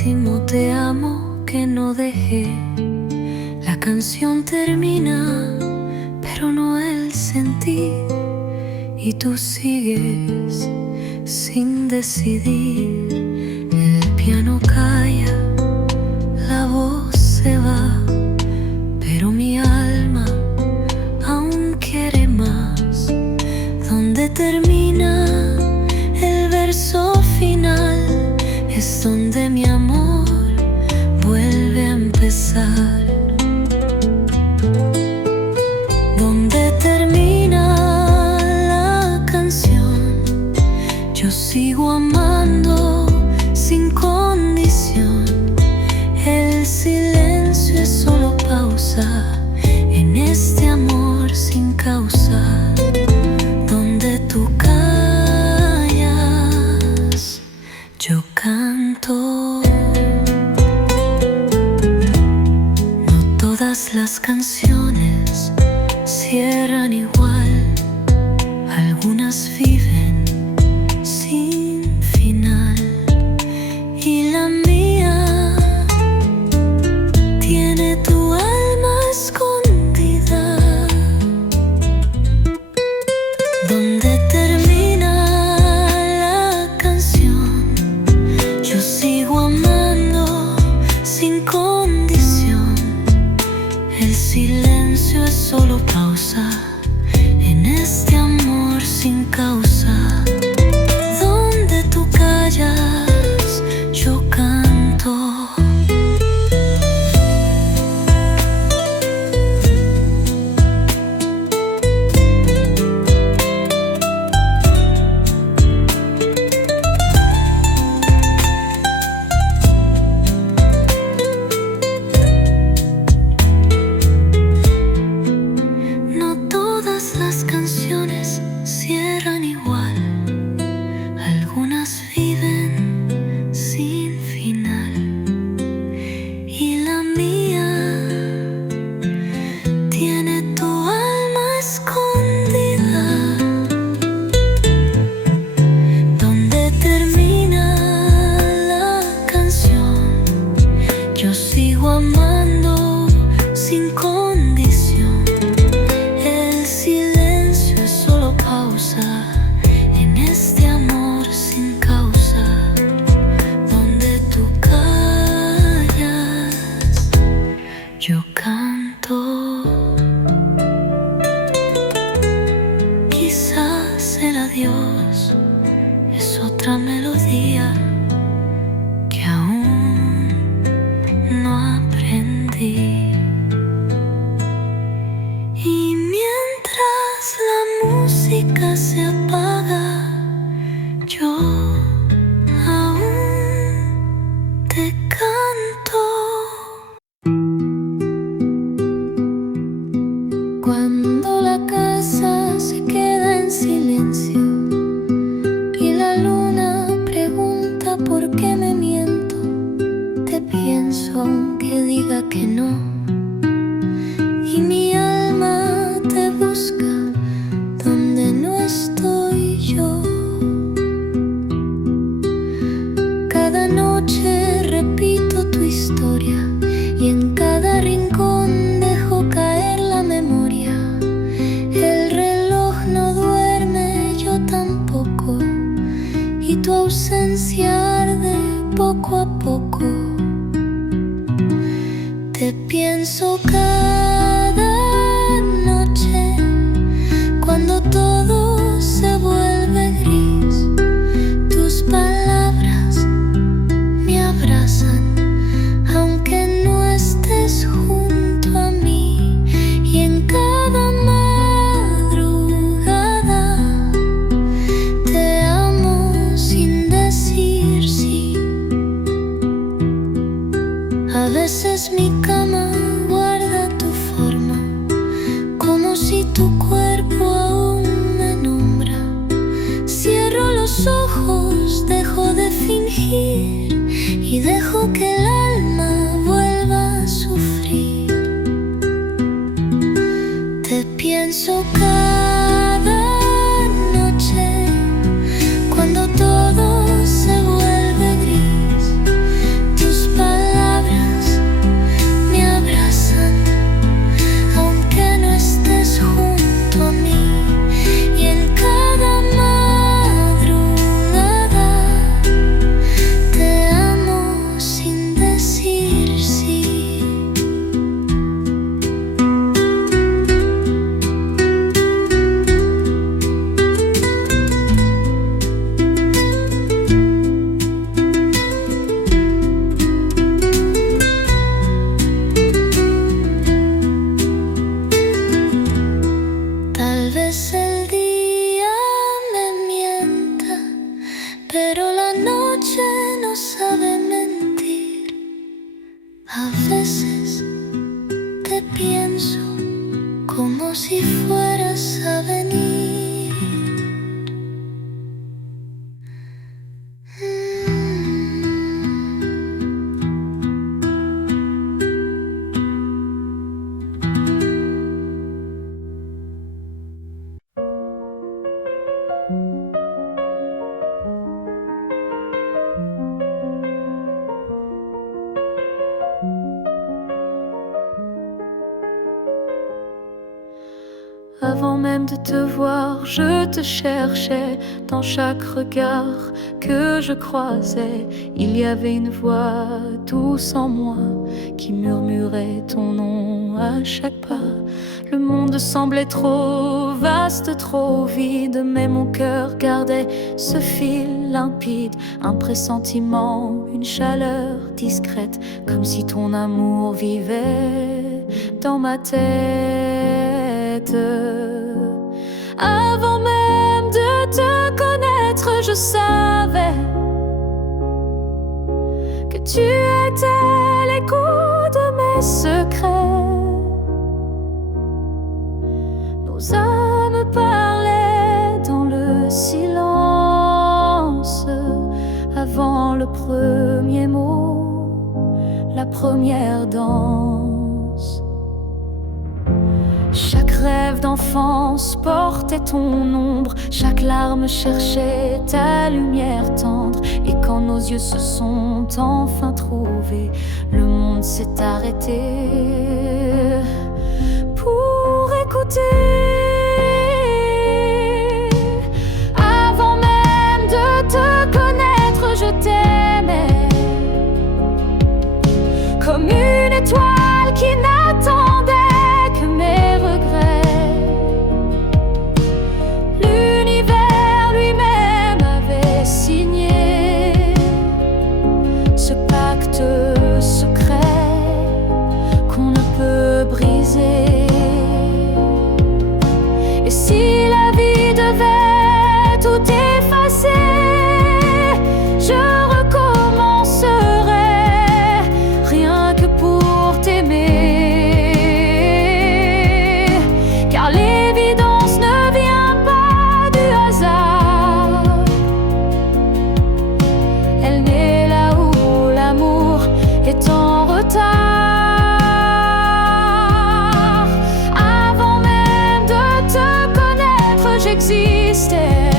último te amo que no dejé. La canción termina, pero no el sentir. Y tú sigues sin decidir. El piano calla, la voz se va, pero mi alma aún quiere más. Donde termina el verso final es donde mi amor vuelve a empezar. Donde termina la canción, yo sigo amando sin condición. El silencio es solo pausa en este amor sin causa. Donde tú callas, yo canto. No todas las canciones cierran igual. Algunas viven sin final. Y la mía tiene tu alma escondida. Donde termina la canción, yo sigo amando sin condición. El silencio es solo pausa en este amor sin causa. Donde tú callas, yo canto. No todas las canciones cierran igual. Algunas viven sin final. Y la mía tiene tu alma escondida. Donde termina la canción, yo sigo amando sin condición. El silencio es solo pausa en este amor sin causa. Donde tú callas, yo canto. Quizás el adiós es otra melodía que aún no aprendí. Y mientras la música se apaga, yo aún te canto. Cuando la casa se queda en silencio y la luna pregunta por qué me miento, te pienso aunque diga que no. Y mi alma te busca donde no estoy yo. Cada noche repito tu historia y en cada rincón dejo caer la memoria. El reloj no duerme, yo tampoco, y tu ausencia arde poco a poco. Te pienso cada noche cuando todo se vuelve gris. Tus palabras me abrazan aunque no estés junto a mí. Y en cada madrugada te amo sin decir sí. A veces mi cama guarda tu forma, como si tu cuerpo aún même de te voir, je te cherchais. Dans chaque regard que je croisais, il y avait une voix douce en moi qui murmurait ton nom à chaque pas. Le monde semblait trop vaste, trop vide, mais mon cœur gardait ce fil limpide, un pressentiment, une chaleur discrète, comme si ton amour vivait dans ma tête. Avant même de te connaître, je savais que tu étais l'écho de mes secrets. Nos âmes parlaient dans le silence, avant le premier mot, la première danse. Chaque rêve d'enfance portait ton ombre, chaque larme cherchait ta lumière tendre. Et quand nos yeux se sont enfin trouvés, le monde s'est arrêté pour écouter. Avant même de te connaître, je t'aimais comme une étoile qui n'attendait que mes regrets. L'univers lui-même avait signé ce pacte secret qu'on ne peut briser. Et si la vie devait tout effacer, je recommencerais rien que pour t'aimer. Car l'évidence ne vient pas du hasard, elle naît là où l'amour est en retard. J'existais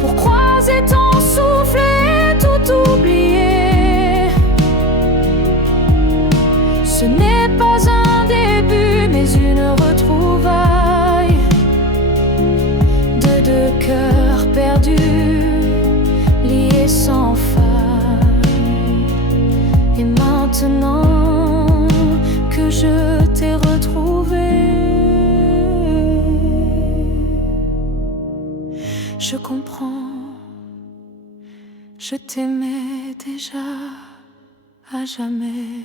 pour croiser ton souffle et tout oublier. Ce n'est pas un début, mais une retrouvaille de deux cœurs perdus, liés sans faille. Et maintenant que je t'ai retrouvé, je comprends, je t'aimais déjà à jamais.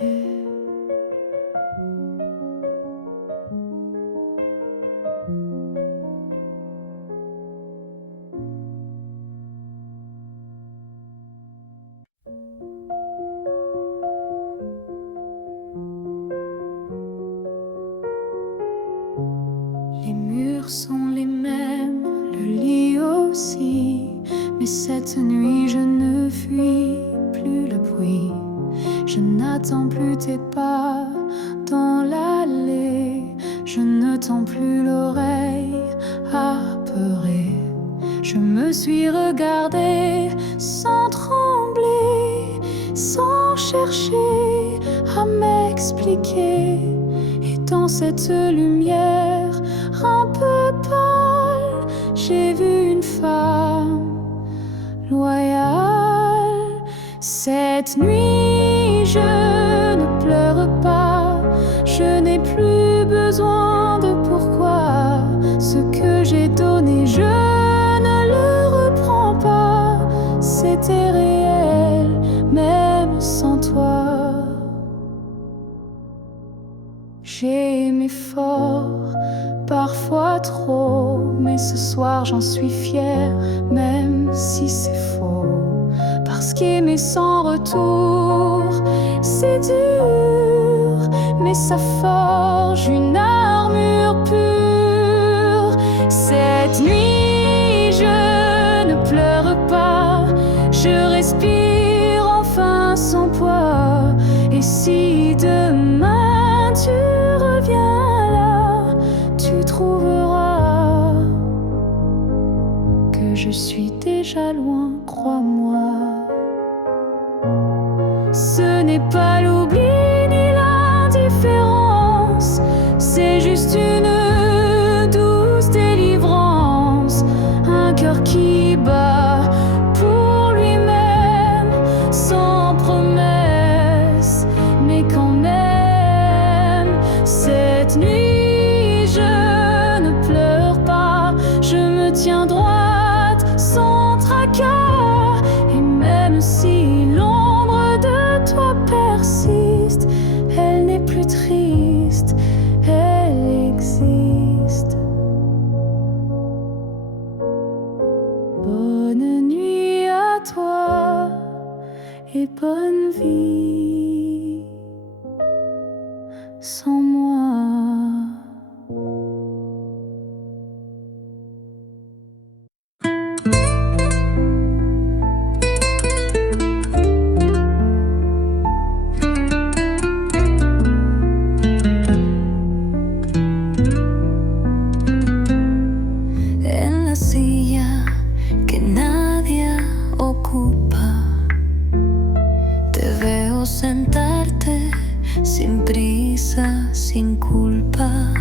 Les murs sont les mêmes, le lit aussi, mais cette nuit je ne fuis plus le bruit. Je n'attends plus tes pas dans l'allée, je ne tends plus l'oreille apeurée. Je me suis regardée sans trembler, sans chercher à m'expliquer. Et dans cette lumière un peu pâle, j'ai vu une femme loyale. Cette nuit je ne pleure pas, je n'ai plus besoin de pourquoi. Ce que j'ai donné, je ne le reprends pas. C'était réel, même sans toi. J'ai aimé fort, parfois trop, mais ce soir j'en suis fière, même si c'est faux. Parce qu'aimer sans retour, c'est dur, mais ça forge une armure pure. Cette nuit, je ne pleure pas, je respire enfin sans poids. Et si demain tu reviens là, tu trouveras que je suis déjà loin, crois-moi. Ce n'est pas l'oubli ni l'indifférence, c'est juste une et bonne vie sans moi. En la silla que nadie ocupa, te veo sentarte sin prisa, sin culpa.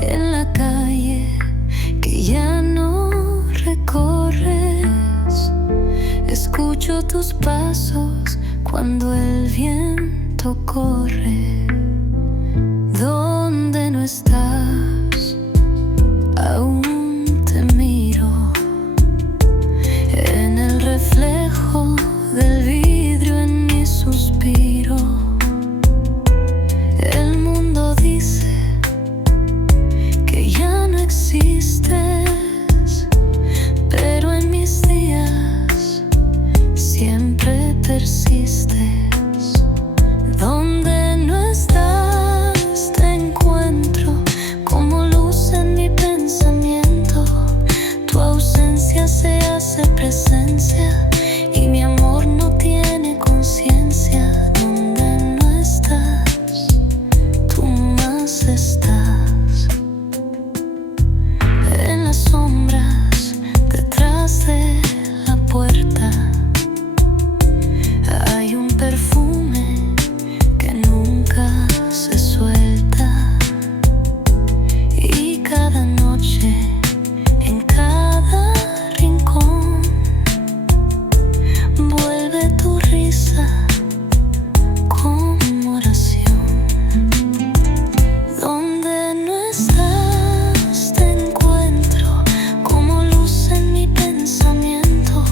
En la calle que ya no recorres, escucho tus pasos cuando el viento corre. Donde no estás, aún te miro en el reflejo del vidrio en mi suspiro. El mundo dice que ya no existes, pero en mis días siempre persistes. Donde no estás, te encuentro como luz en mi pensamiento. Tu ausencia se hace presencia y mi amor no tiene conciencia. Donde no estás, tú más estás. En las sombras, detrás de la puerta, hay un perfume que nunca se suelta. Y cada noche, en cada rincón, vuelve tu risa como oración. Donde no estás, te encuentro como luz en mi pensamiento.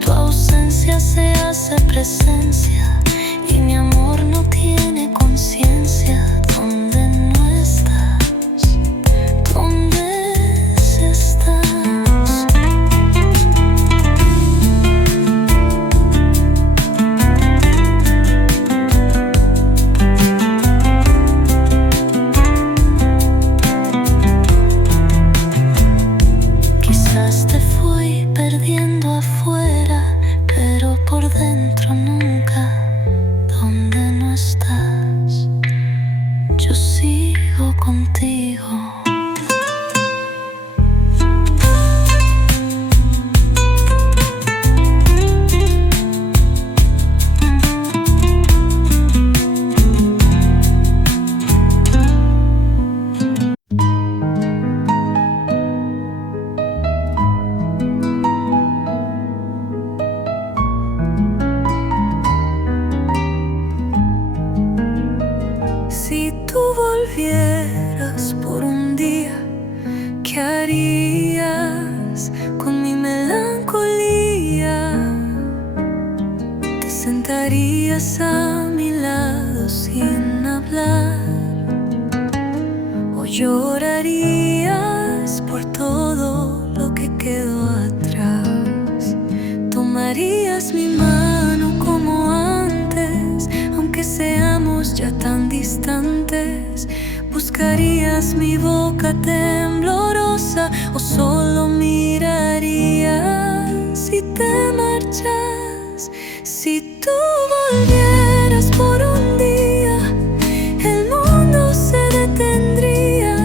Tu ausencia se hace presencia y mi amor no tiene conciencia. Donde no estás, ¿dónde estás? Quizás te fui perdiendo afuera, pero por dentro nunca. Donde no estás, yo sigo contigo. Si tú volvieras por un día, ¿qué harías con mi melancolía? Te sentarías a mi lado sin hablar, o llorarías por todo lo que quedó atrás. Tomarías mi mano como antes, aunque seamos ya tan distantes. Buscarías mi boca temblorosa o solo mirarías. Si te marchas, si tú volvieras por un día, el mundo se detendría,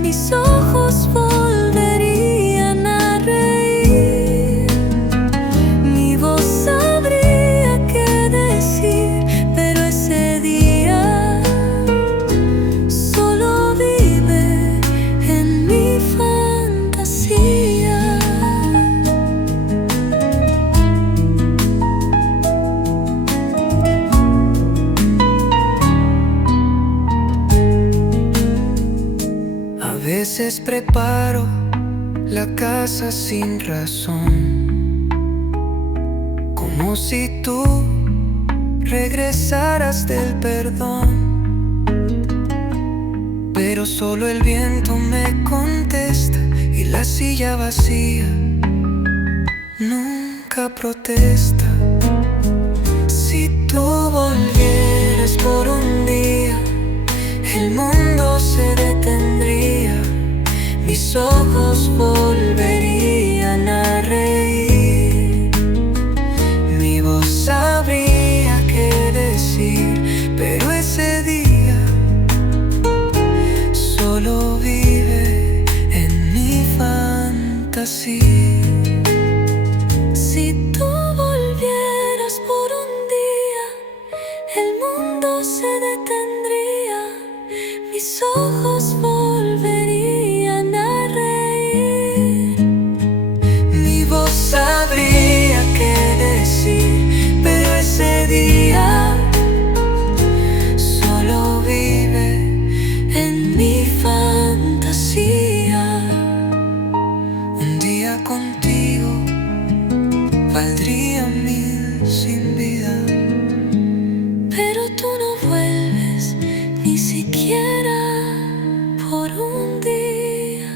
mis ojos volverían a reír, mi voz sabría qué decir, pero ese día solo vive en mi fantasía. A veces preparo la casa sin razón, como si tú regresaras del perdón. Pero solo el viento me contesta y la silla vacía nunca nunca protesta. Si tú volvieras por un día, el mundo se detendría, mis ojos volverían a reír, mi voz sabría qué decir, pero ese día solo vive en mi fantasía. Si tú volvieras por un día, el mundo se detendría, mis ojos volverían a reír, mi voz sabría qué decir, pero ese día solo vive en mi fantasía. Un día contigo valdría 1000 sin vida, pero tú no vuelves ni siquiera por un día.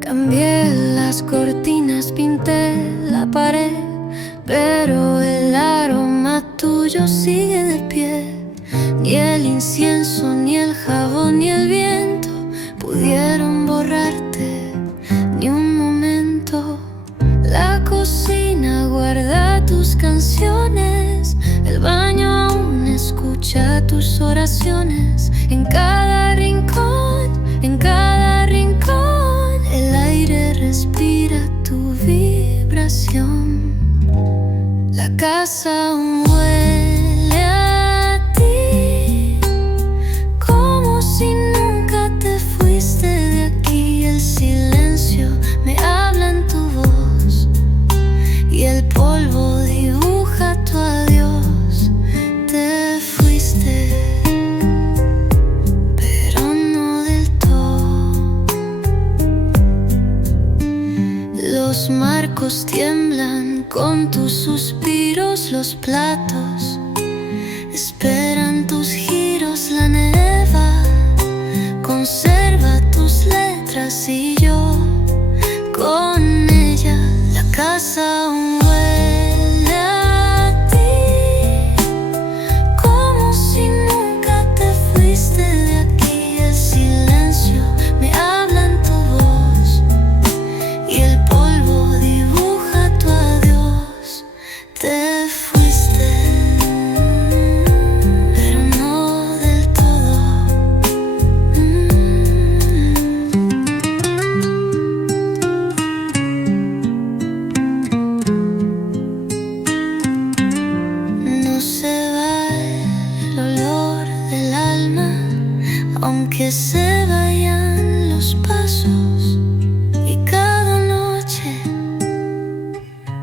Cambié las cortinas, pinté la pared, pero el aroma tuyo sigue de pie. Ni el incienso, ni el jabón, ni el viento pudieron borrarte ni un momento. La cocina guarda tus canciones, el baño aún escucha tus oraciones. En cada rincón, en cada rincón, el aire respira tu vibración. La casa aún huele a ti, como si nunca te fuiste de aquí. El silencio me habla en tu voz y el polvo dibuja tu adiós. Te fuiste, pero no del todo. Los marcos tiemblan con tus suspiros, los platos esperan tus giros. La neva conserva tus letras y yo con ella. La casa aún huele a ti, como si nunca te fuiste de aquí. El silencio me habla en tu voz y el polvo dibuja tu adiós. Te fuiste, pero no del todo. No se va el olor del alma, aunque se vayan los pasos. Y cada noche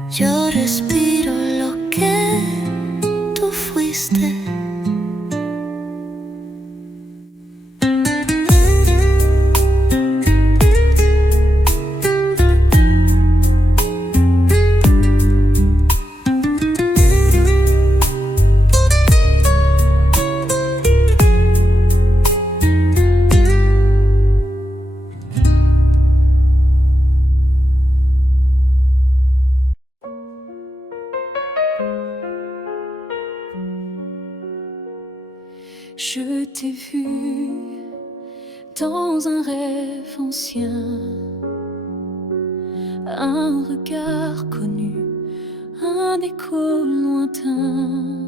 yo respiro lo que tú fuiste. Je t'ai vu dans un rêve ancien, un regard connu, un écho lointain.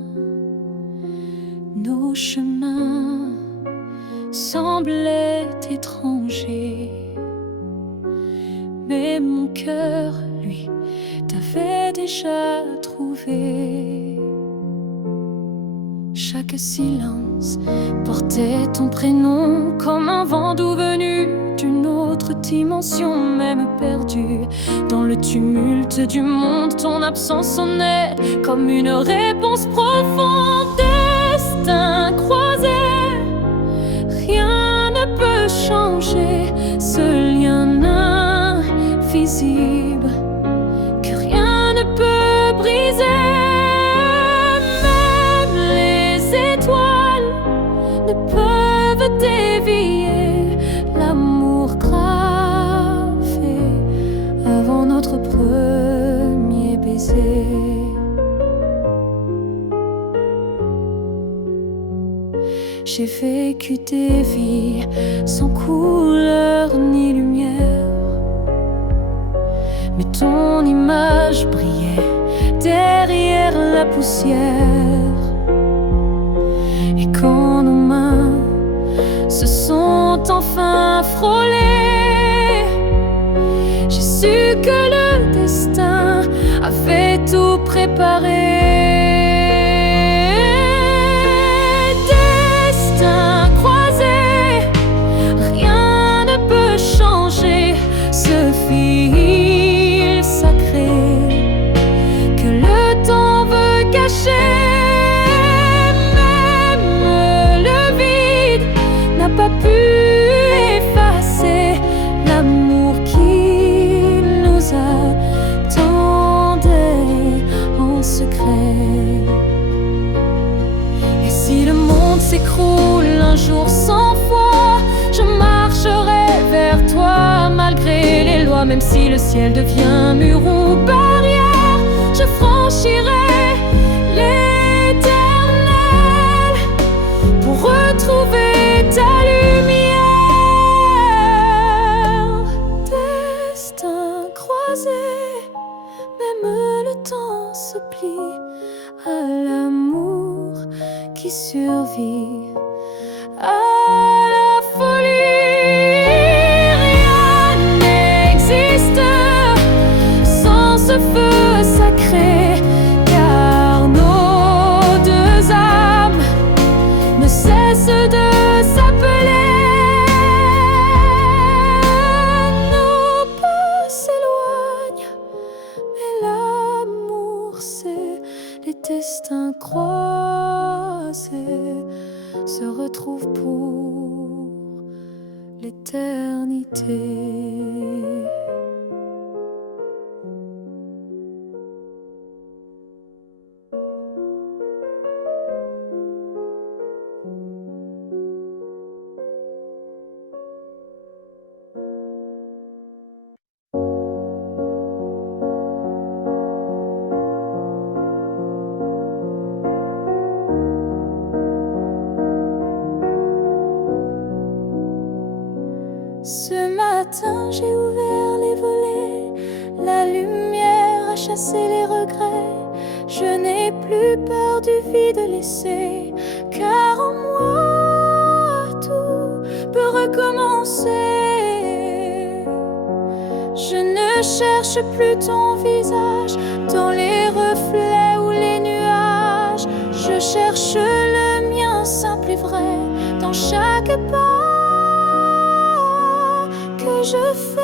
Nos chemins semblaient étrangers, mais mon cœur, lui, t'avait déjà trouvé. Chaque silence portait ton prénom, comme un vent doux venu d'une autre dimension. Même perdu dans le tumulte du monde, ton absence sonnait comme une réponse profonde. Destin croisé, rien ne peut changer ce lien invisible que rien ne peut briser. J'ai vécu des vies sans couleur ni lumière, mais ton image brillait derrière la poussière. Et quand nos mains se sont enfin frôlées, j'ai su que le destin avait tout préparé. Destin croisé, rien ne peut changer ce fil sacré que le temps veut cacher. Pas pu effacer l'amour qui nous attendait en secret. Et si le monde s'écroule un jour sans foi, je marcherai vers toi malgré les lois. Même si le ciel devient mur ou barrière, je franchirai l'éternel pour retrouver ta lumière. Destin croisé, même le temps se plie à l'amour qui survit à la folie. Rien n'existe sans ce feu sacré, car nos deux âmes ne cessent de destins croisés se retrouvent pour l'éternité. Ce matin, j'ai ouvert les volets, la lumière a chassé les regrets. Je n'ai plus peur du vide laissé, car en moi tout peut recommencer. Je ne cherche plus ton visage dans les reflets ou les nuages. Je cherche le mien simple et vrai dans chaque pas que je fais.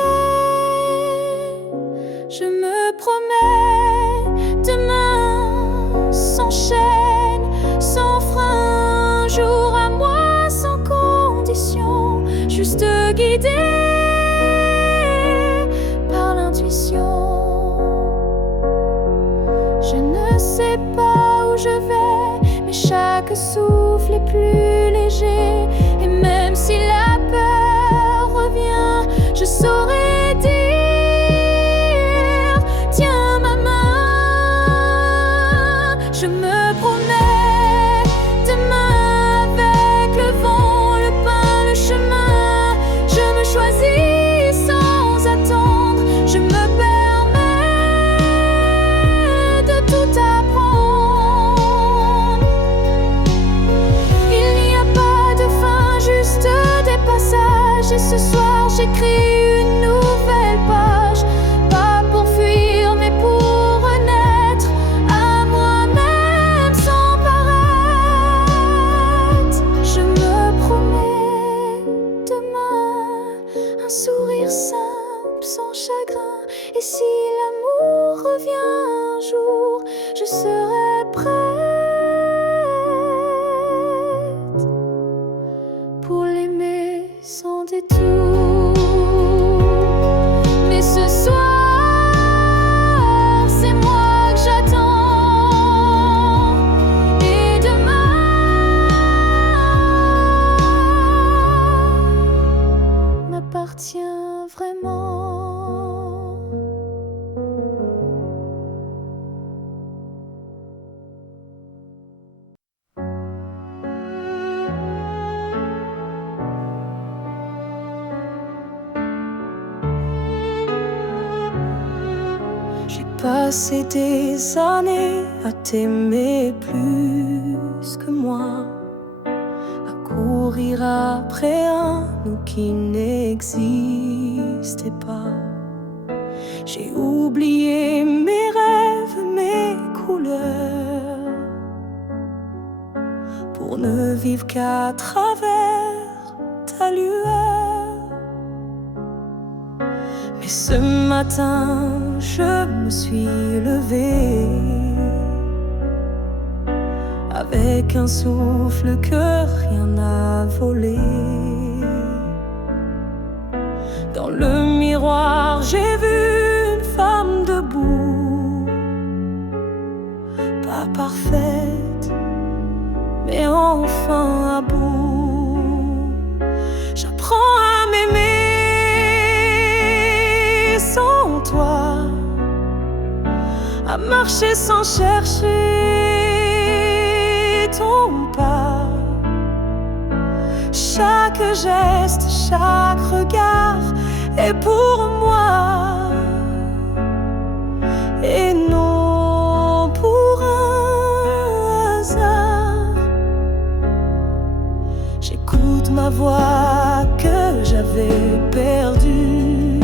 Je me promets, demain sans chaîne, sans frein, jour à moi sans condition, juste guidé par l'intuition. Je ne sais pas où je vais, mais chaque souffle est plus léger. Et même si la peur revient, je saurais dire, tiens ma main. Je me promets, demain avec le vent, le pain, le chemin, je me choisis sans attendre. Je me permets de tout apprendre. Il n'y a pas de fin, juste des passages. Et ce soir j'écris une nouvelle page, pas pour fuir mais pour renaître à moi-même sans paraître. Je me promets demain un sourire simple sans chagrin. Et si l'amour revient un jour, je serai prête pour l'aimer sans détour. Mais ce soir, c'est moi que j'attends. Et demain m'appartient vraiment. passé des années à t'aimer plus que moi, à courir après un nous qui n'existait pas. J'ai oublié mes rêves, mes couleurs, pour ne vivre qu'à travers ta lueur. Mais ce matin, je me suis levée avec un souffle que rien n'a volé. Dans le miroir, j'ai vu une femme debout, pas parfaite, mais enfin à bout. J'apprends à m'aimer sans toi, à marcher sans chercher ton pas. Chaque geste, chaque regard est pour moi, et non pour un hasard. J'écoute ma voix que j'avais perdue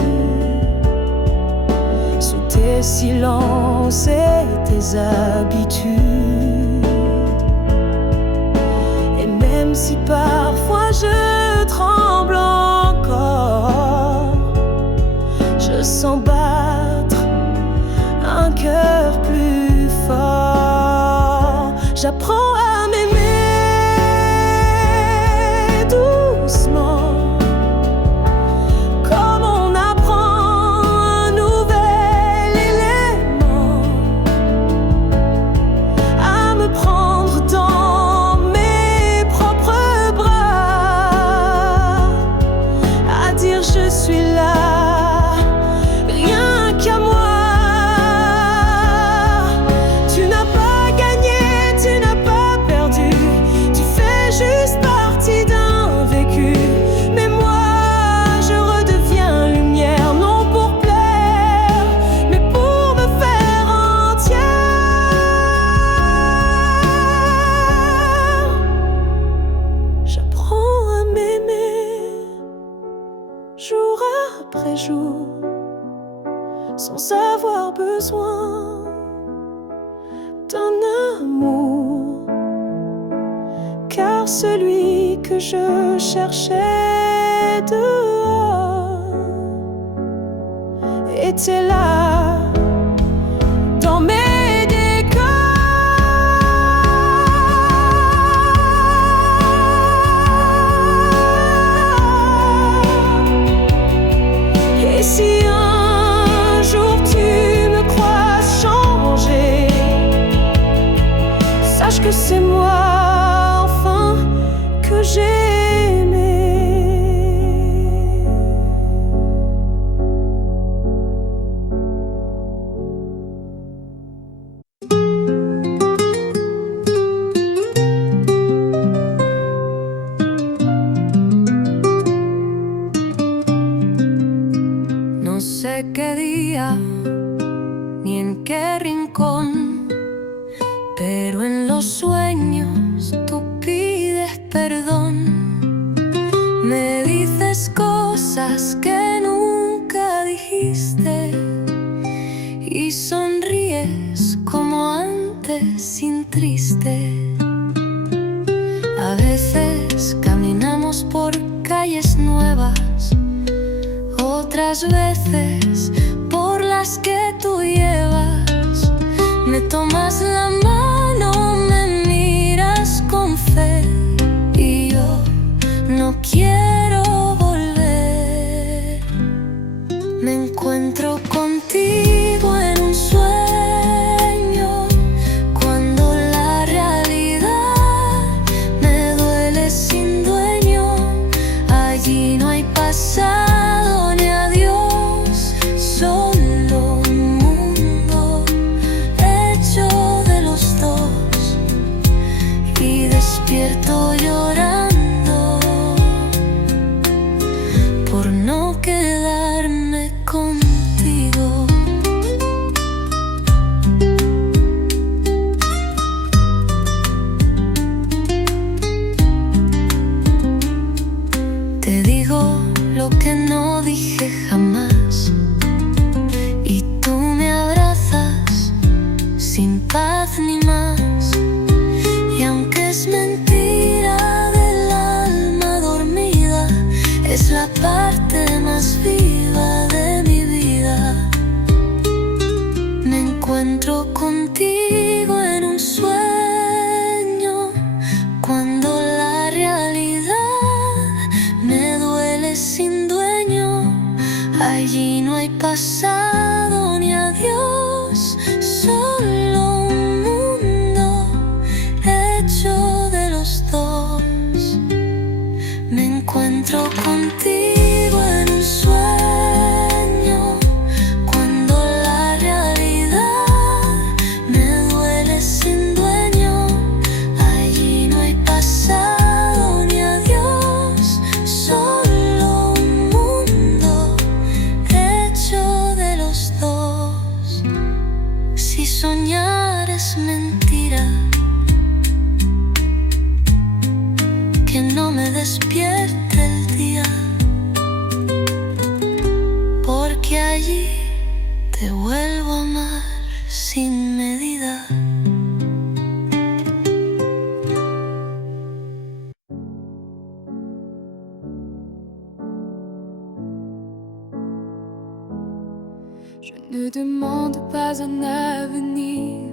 sous tes silences et tes habitudes. Et même si parfois je tremble encore, je sens battre un cœur plus fort. J'apprends à m'aimer doucement, comme on apprend un nouvel élément, à me prendre dans mes propres bras, à dire je suis là. Jour après jour, sans avoir besoin d'un amour, car celui que je cherchais dehors était là dans mes si un jour tu me crois changer, sache que c'est moi enfin que j'ai aimé. No sé qué día ni en qué rincón, pero en los sueños tú pides perdón. Me dices cosas que nunca dijiste y sonríes como antes sin triste. A veces caminamos por calles nuevas, otras veces por las que tú llevas. Me tomas la mano, me miras con fe y yo no quiero volver. Me encuentro contigo en un sueño cuando la realidad encuentro contigo en un sueño, cuando la realidad me duele sin dueño. Allí no hay pasado ni adiós, solo un mundo hecho de los dos. Me encuentro contigo en un sueño, cuando la realidad me duele sin dueño. Allí no hay pasado ni adiós, solo un mundo hecho de los dos. Si soñar es mentira, que no me despierte el día, porque allí te vuelvo a amar sin medida. Je ne demande pas un avenir,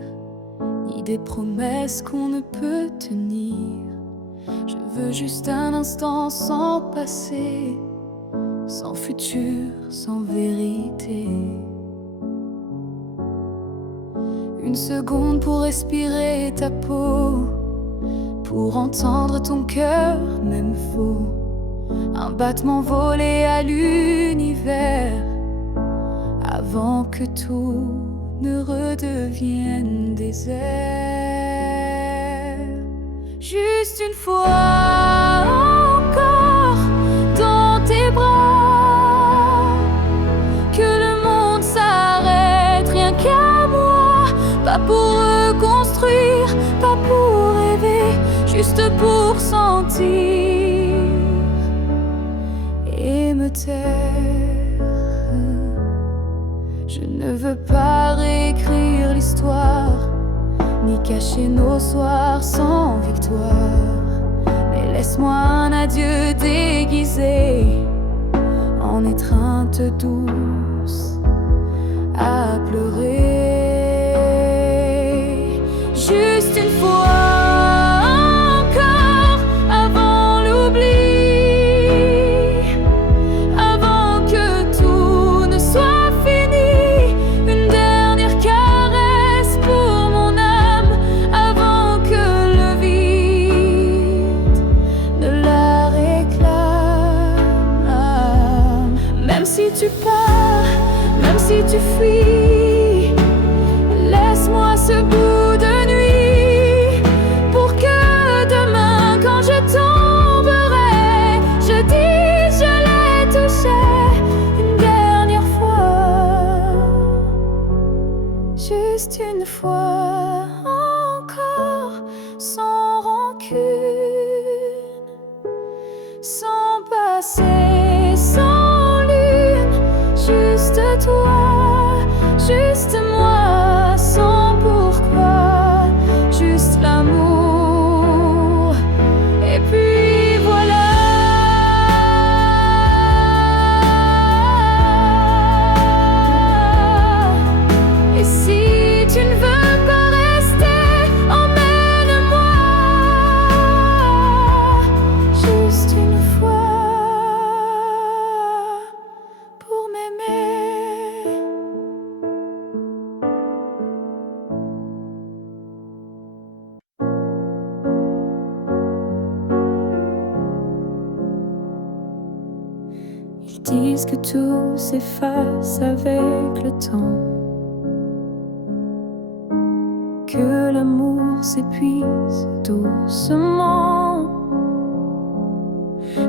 ni des promesses qu'on ne peut tenir. Je veux juste un instant sans passé, sans futur, sans vérité. Une seconde pour respirer ta peau, pour entendre ton cœur, même faux. Un battement volé à l'univers, avant que tout ne redevienne désert. Juste une fois encore dans tes bras, que le monde s'arrête, rien qu'à moi. Pas pour reconstruire, pas pour rêver, juste pour sentir et me taire. Je ne veux pas réécrire l'histoire, ni cacher nos soirs sans victoire. Mais laisse-moi un adieu déguisé en étreinte douce à pleurer. Juste une fois encore avant l'oubli, avant que tout ne soit fini. Une dernière caresse pour mon âme, avant que le vide ne la réclame. Même si tu pars, même si tu fuis, laisse-moi ce bout de nuit, pour que demain, quand je tomberai, je dise je l'ai touché une dernière fois. Juste une fois encore, sans rancune, sans passé, sans lune. Juste toi, juste moi, sans pourquoi, juste l'amour. Et puis voilà. Et si tu ne veux pas rester, emmène-moi. Juste une fois pour m'aimer. Ils disent que tout s'efface avec le temps, que l'amour s'épuise doucement.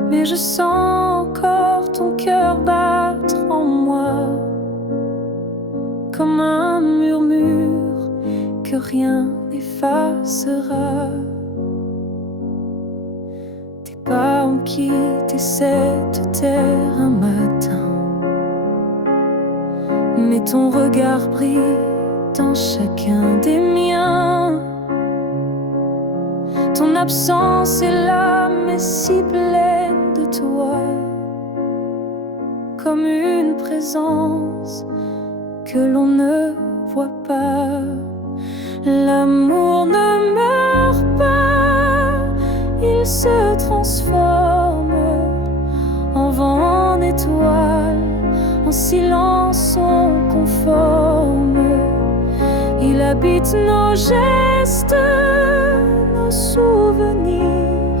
Mais je sens encore ton cœur battre en moi, comme un murmure que rien n'effacera. Tes pas ont quitté cette terre un matin, mais ton regard brille dans chacun des miens. Ton absence est là, mais si pleine de toi, comme une présence que l'on ne voit pas. L'amour ne meurt pas, il se transforme en vent, en étoile, en silence, on conforme. Il habite nos gestes, nos souvenirs,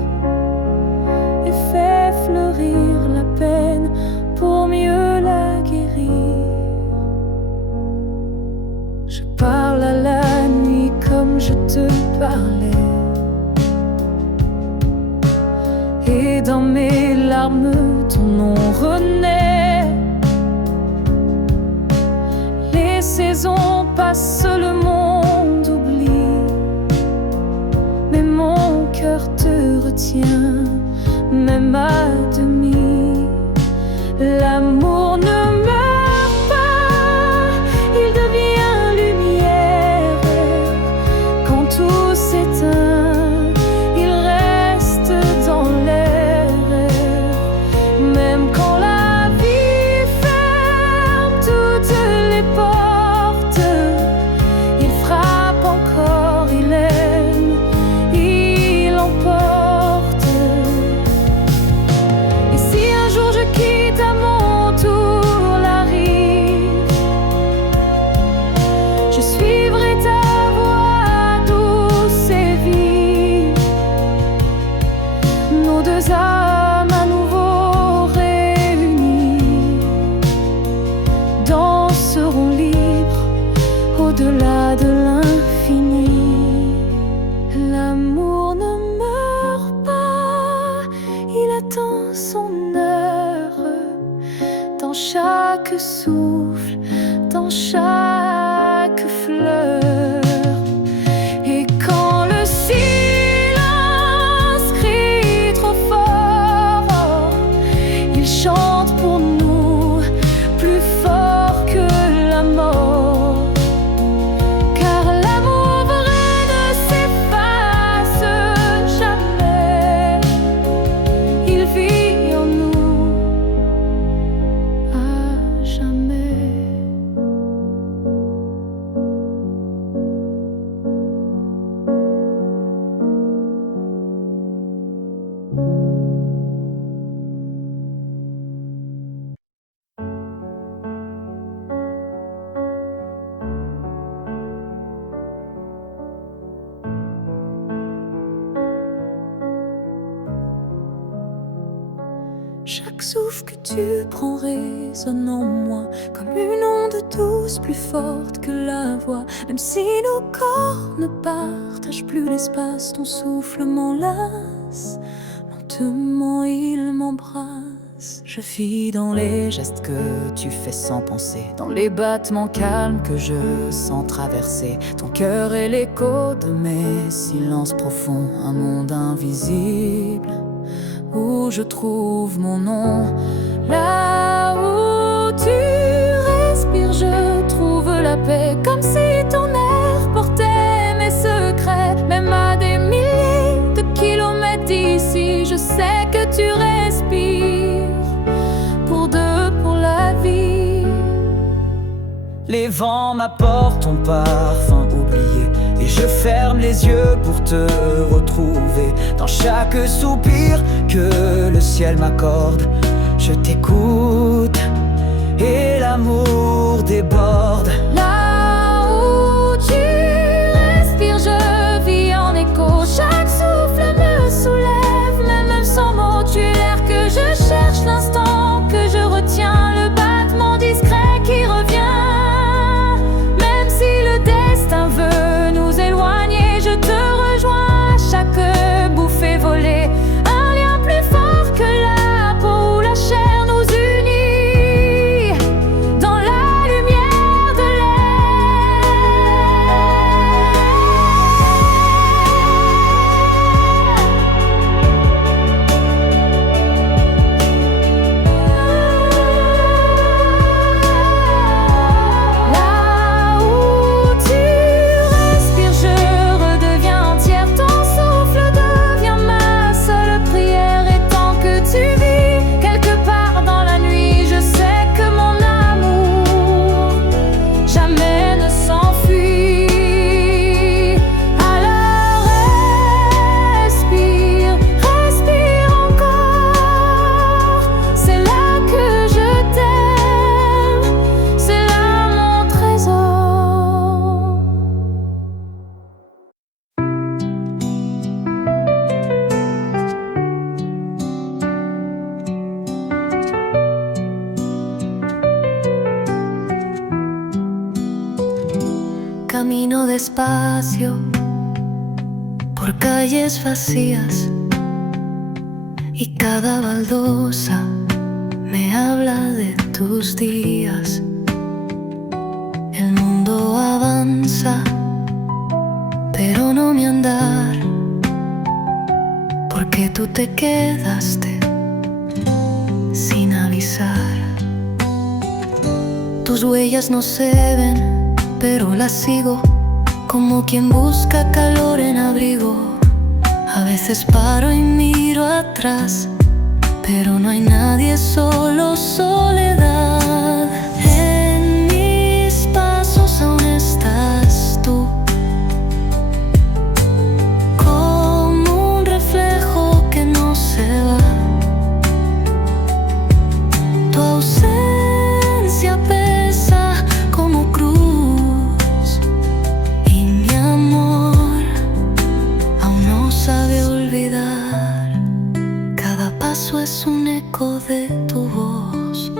et fait fleurir la peine pour mieux la guérir. Je parle à la nuit comme je te parlais, et dans mes larmes ton nom renaît. Les saisons passent, le monde oublie, mais mon cœur te retient, même à demi. L'amour ne meurt pas, il devient lumière. Quand tout s'éteint, il reste dans l'air. Même quand la vie ferme toutes les portes, il frappe encore, il aime, il emporte. Et si un jour je quitte à mon tour la rive, je suivrai ta voix douce et vive. Nos deux âmes à nouveau réunies danseront libres au-delà de l'infini. L'amour ne meurt pas, il attend son heure, dans chaque souffle, dans chaque fleur. Et quand le silence crie trop fort, il chante pour nous plus fort que la mort. Car l'amour vrai ne s'efface jamais, il vit en nous à jamais. Chaque souffle que tu prends résonne en moi comme une onde douce, plus forte que la voix. Même si nos corps ne partagent plus l'espace, ton souffle m'enlace, lentement il m'embrasse. Je vis dans les gestes que tu fais sans penser, dans les battements calmes que je sens traverser ton cœur et l'écho de mes silences profonds. Un monde invisible où je trouve mon nom. Là où tu respires, je trouve la paix, comme si ton air portait mes secrets. Même à des milliers de kilomètres d'ici, je sais que tu respires pour deux, pour la vie. Les vents m'apportent ton parfum oublié, et je ferme les yeux pour te retrouver. Dans chaque soupir que le ciel m'accorde, je t'écoute et l'amour déborde. Là où tu respires, je vis en écho. Chaque souffle me soulève, même sans mots. Tu es l'air que je cherche, l'instant que je retiens, le battement discret qui revient. Même si le destin veut nous éloigner, je te rejoins à chaque bouffée volée. Un lien plus fort que la peau ou la chair nous unit. Dans la lumière camino despacio por calles vacías y cada baldosa me habla de tus días. El mundo avanza, pero no mi andar, porque tú te quedaste sin avisar. Tus huellas no se ven, pero las sigo como quien busca calor en abrigo. A veces paro y miro atrás, pero no hay nadie, solo soledad. En mis pasos aún estás tú, como un reflejo que no se va. Tu ausencia pesa como cruz y mi amor aún no sabe olvidar. Cada paso es un eco de tu voz.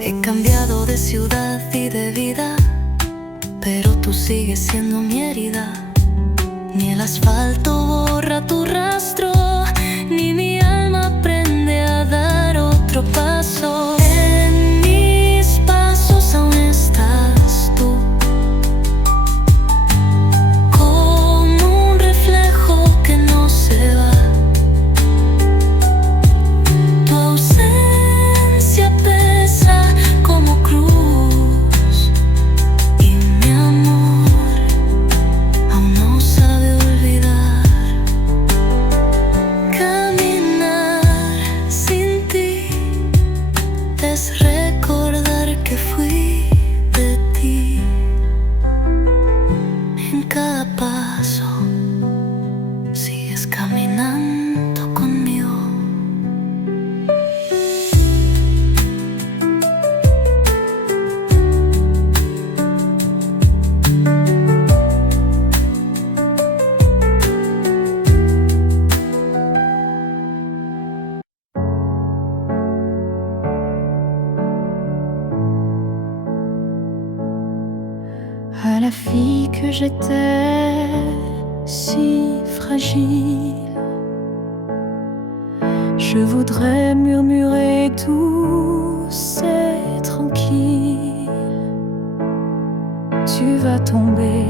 He cambiado de ciudad y de vida, pero tú sigues siendo mi herida. Ni el asfalto borra tu rastro, ni mi alma aprende a dar otro paso. En mis pasos aún estás tú, como un reflejo que no se va. Tu ausencia pesa como cruz y mi amor aún no sabe olvidar. Caminar sin ti es recordar que fui de ti. En cada paso sigues caminando conmigo. À la fille que j'étais, si fragile, je voudrais murmurer douce et tranquille. Tu vas tomber,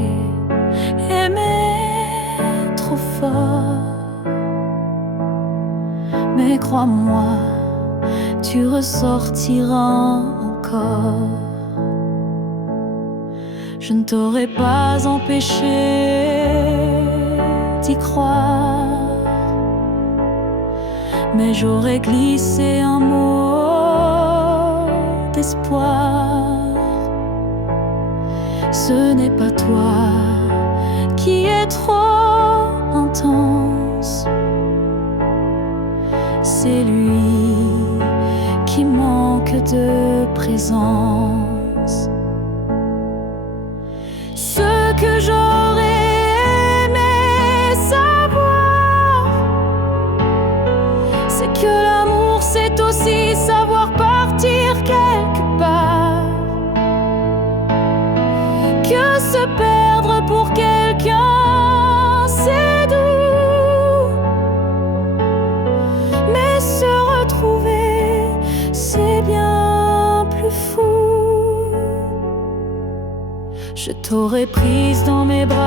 aimer trop fort, mais crois-moi, tu ressortiras encore. Je ne t'aurais pas empêché d'y croire, mais j'aurais glissé un mot d'espoir. Ce n'est pas toi qui es trop intense, c'est lui qui manque de présence. Ce que j'aurais aimé savoir, c'est que l'amour c'est aussi savoir partir quelque part, que se perdre pour quelqu'un c'est doux, mais se retrouver c'est bien plus fou. Je t'aurais prise dans mes bras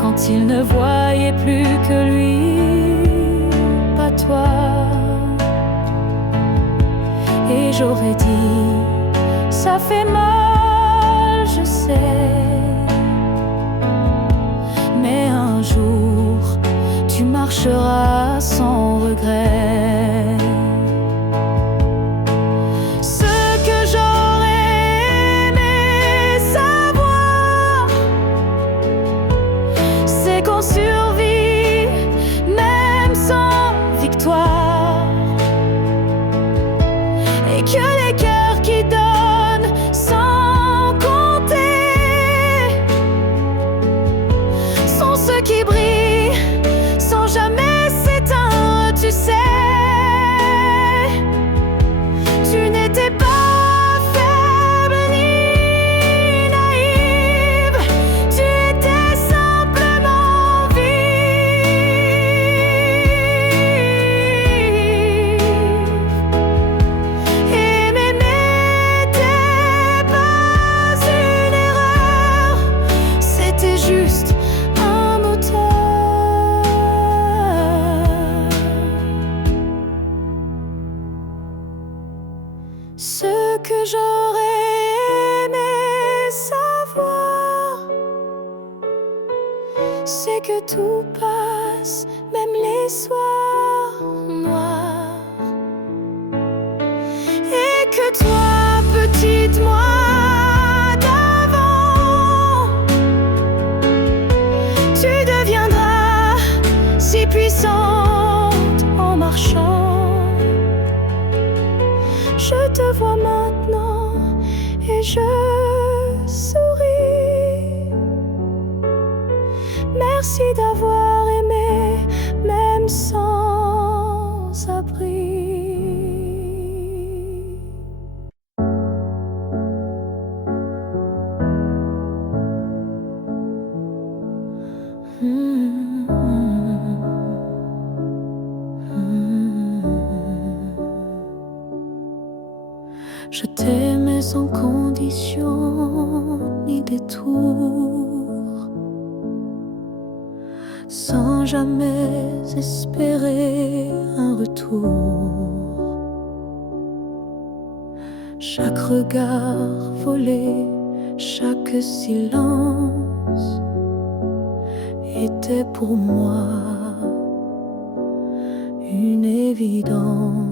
quand il ne voyait plus que lui, pas toi. Et j'aurais dit, ça fait mal, je sais, mais un jour tu marcheras sans regret. Qu'on survit même sans victoire, et que les cœurs qui donnent sans compter sont ceux qui brillent sans jamais s'éteindre, tu sais. Ce que j'aurais aimé savoir, c'est que tout passe, même les soirs noirs, et que toi, petite moi d'avant, tu deviendras si puissante en marchant. Je te vois maintenant et je souris. Merci d'avoir aimé, même sans abri. Je t'aimais sans condition ni détour, sans jamais espérer un retour. Chaque regard volé, chaque silence était pour moi une évidence.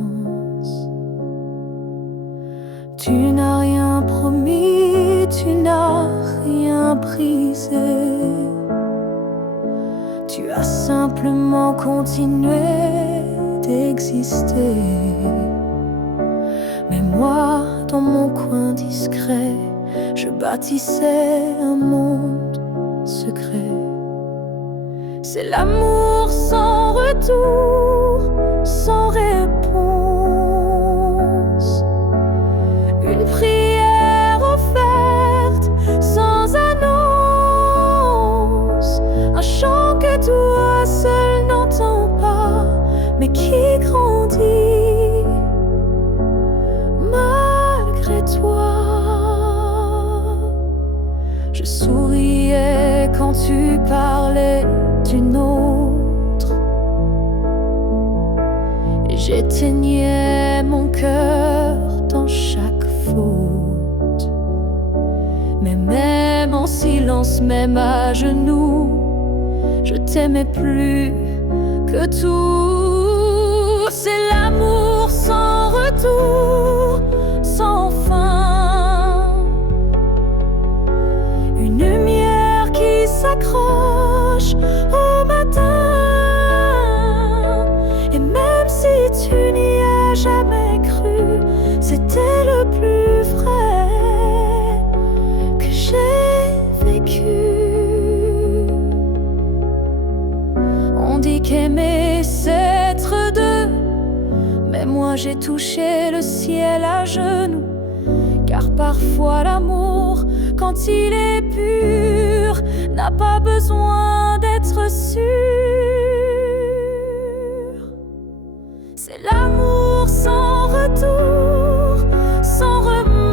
Tu n'as rien promis, tu n'as rien brisé. Tu as simplement continué d'exister. Mais moi, dans mon coin discret, je bâtissais un monde secret. C'est l'amour sans retour, sans réponse. Une prière offerte sans annonce. Un chant que toi seul n'entends pas, mais qui grandit malgré toi. Je souriais quand tu parlais d'une autre, et j'éteignais mon cœur dans chaque faute. Mais même en silence, même à genoux, je t'aimais plus que tout. C'est l'amour sans retour, sans fin. Une lumière qui s'accroche au matin. Et même si tu n'y as jamais cru, c'était le plus vrai que j'ai vécu. On dit qu'aimer c'est être deux, mais moi j'ai touché le ciel à genoux. Car parfois l'amour, quand il est pur, n'a pas besoin d'être sûr. C'est l'amour sans retour, sans remords.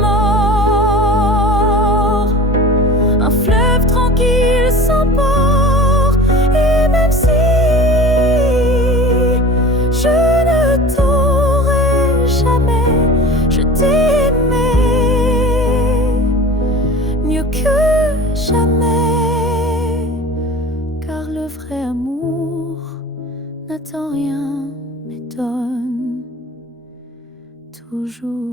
Un fleuve tranquille sans port. Et même si je ne t'aurai jamais, je t'ai aimé mieux que jamais. Car le vrai amour n'attend rien, mais donne toujours.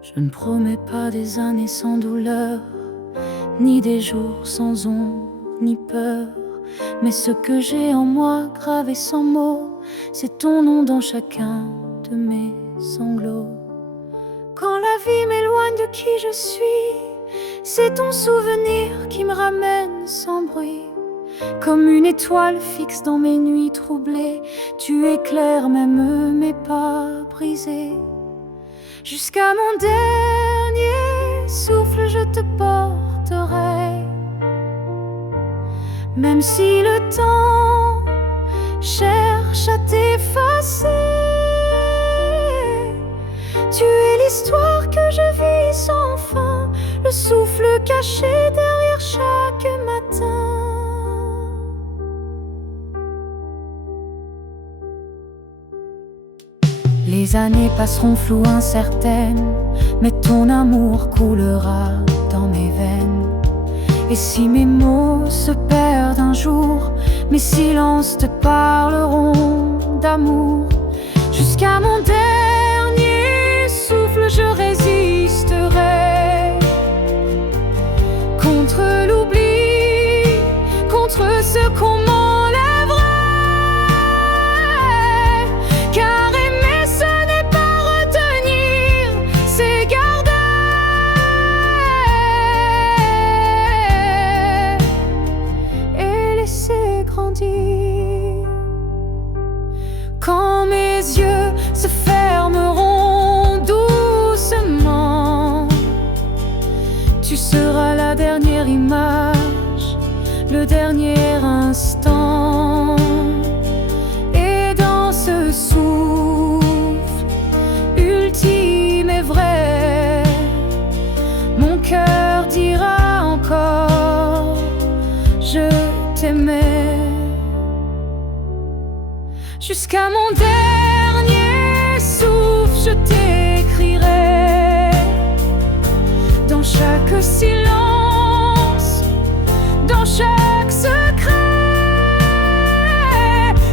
Je ne promets pas des années sans douleur, ni des jours sans ombre, ni peur. Mais ce que j'ai en moi, gravé sans mots, c'est ton nom dans chacun de mes sanglots. Quand la vie m'éloigne de qui je suis, c'est ton souvenir qui me ramène sans bruit. Comme une étoile fixe dans mes nuits troublées, tu éclaires même mes pas brisés. Jusqu'à mon dernier souffle, je te porterai. Même si le temps cherche à t'effacer, passé. Tu es l'histoire que je vis sans fin, le souffle caché derrière chaque matin. Les années passeront floues, incertaines, mais ton amour coulera dans mes veines. Et si mes mots se perdent un jour, mes silences te parleront d'amour. Jusqu'à mon dernier souffle, je résisterai contre l'oubli, contre ce qu'on m'enlèverait. Car aimer, ce n'est pas retenir, c'est garder et laisser grandir. Quand mes yeux se fermeront doucement, tu seras la dernière image, le dernier instant. Et dans ce souffle ultime et vrai, mon cœur dira encore: je t'aimais. Jusqu'à mon dernier souffle, je t'écrirai dans chaque silence, dans chaque secret.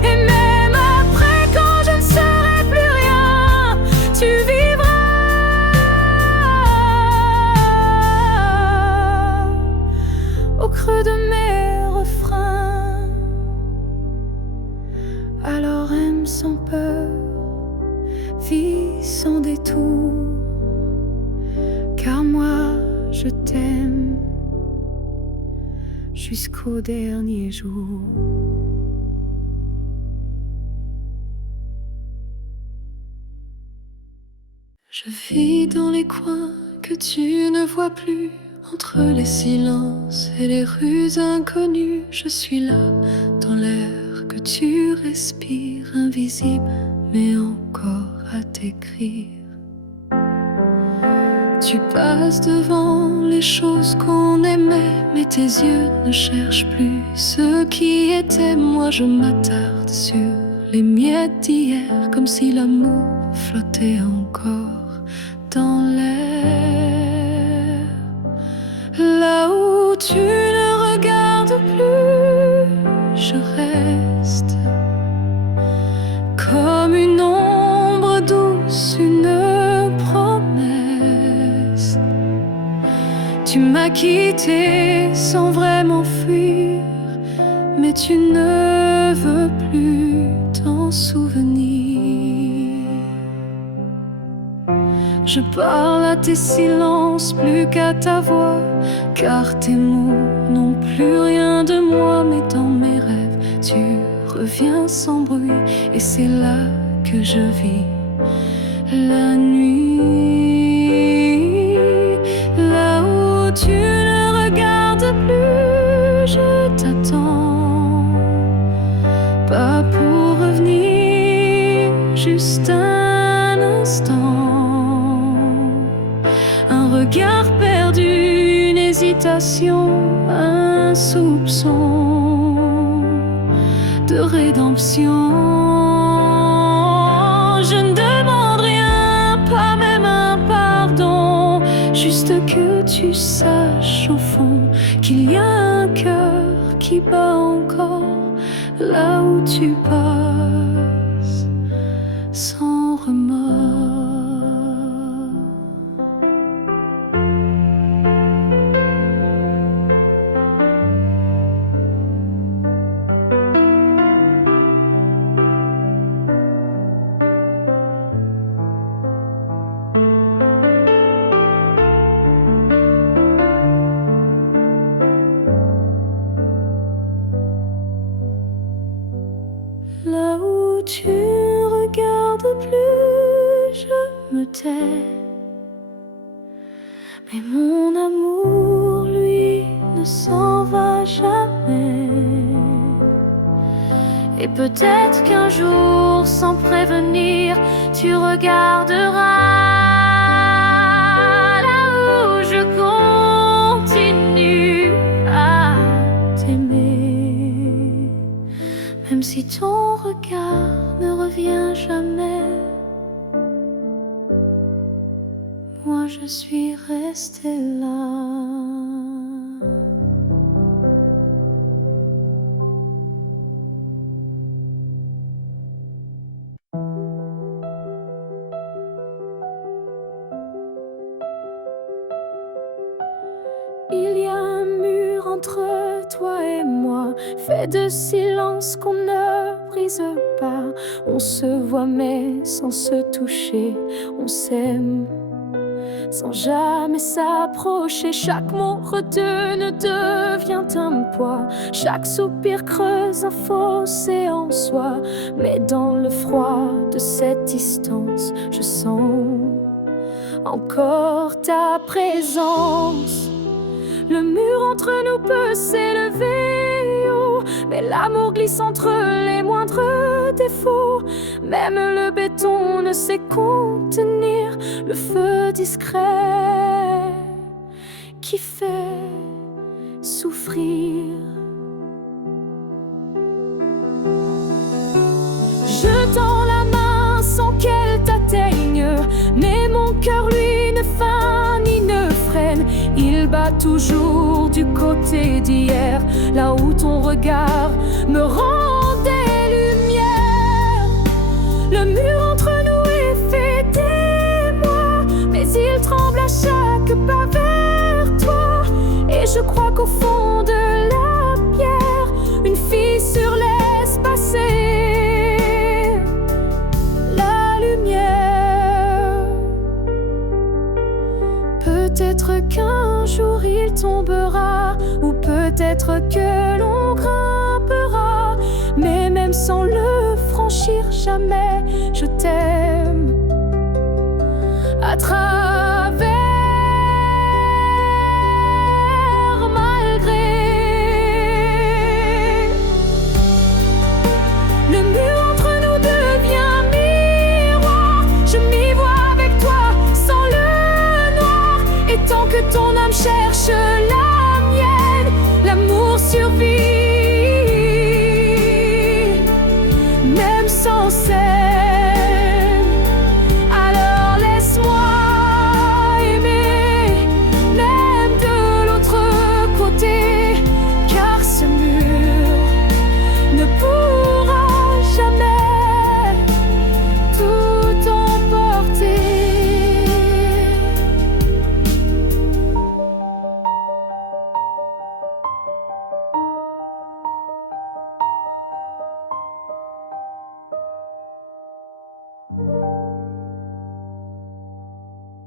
Et même après, quand je ne serai plus rien, tu vivras au creux de mes refrains. Alors aime sans peur, vis sans détour, car moi je t'aime jusqu'au dernier jour. Je vis dans les coins que tu ne vois plus, entre les silences et les rues inconnues. Je suis là dans l'air que tu respires, invisible mais encore à t'écrire. Tu passes devant les choses qu'on aimait, mais tes yeux ne cherchent plus ce qui était. Moi je m'attarde sur les miettes d'hier, comme si l'amour flottait encore dans l'air. Là où tu ne regardes plus, je reste comme une ombre douce, une promesse. Tu m'as quitté sans vraiment fuir, mais tu ne veux plus t'en souvenir. Je parle à tes silences plus qu'à ta voix, car tes mots n'ont plus rien de moi. Mais dans mes rêves, tu reviens sans bruit, et c'est là que je vis la nuit. Là où tu ne regardes plus, je t'attends, pas pour revenir, juste un instant. Un regard perdu, une hésitation, un soupçon de rédemption. Je ne demande rien, pas même un pardon, juste que tu saches au fond qu'il y a un cœur qui bat encore là où tu passes sans remords. Là où tu regardes plus, je me tais. Mais mon amour, lui, ne s'en va jamais. Et peut-être qu'un jour, sans prévenir, tu regarderas là où je continue à t'aimer. Même si ton regard ne revient jamais, moi je suis restée là. Il y a un mur entre toi et moi, fait de silence qu'on ne brise pas. On se voit mais sans se toucher, on s'aime sans jamais s'approcher. Chaque mot retenu devient un poids, chaque soupir creuse un fossé en soi. Mais dans le froid de cette distance, je sens encore ta présence. Le mur entre nous peut s'élever haut, mais l'amour glisse entre les moindres défauts. Même le béton ne sait contenir le feu discret qui fait souffrir. Je tends la main sans qu'elle t'atteigne, mais mon cœur lui ne feint ni ne freine. Il bat toujours du côté d'hier, là où ton regard me rend des lumières. Le mur entre nous est fait d'émoi, mais il tremble à chaque pas vers toi. Et je crois qu'au fond de la pierre, une fissure laisse passer la lumière. Peut-être qu'un jour il tombera, ou peut-être que l'on grimpera, mais même sans le franchir jamais, je t'aime à travers, malgré. Le mur entre nous devient miroir, je m'y vois avec toi sans le noir. Et tant que ton âme cherche la mienne, l'amour survit, même sans cesse.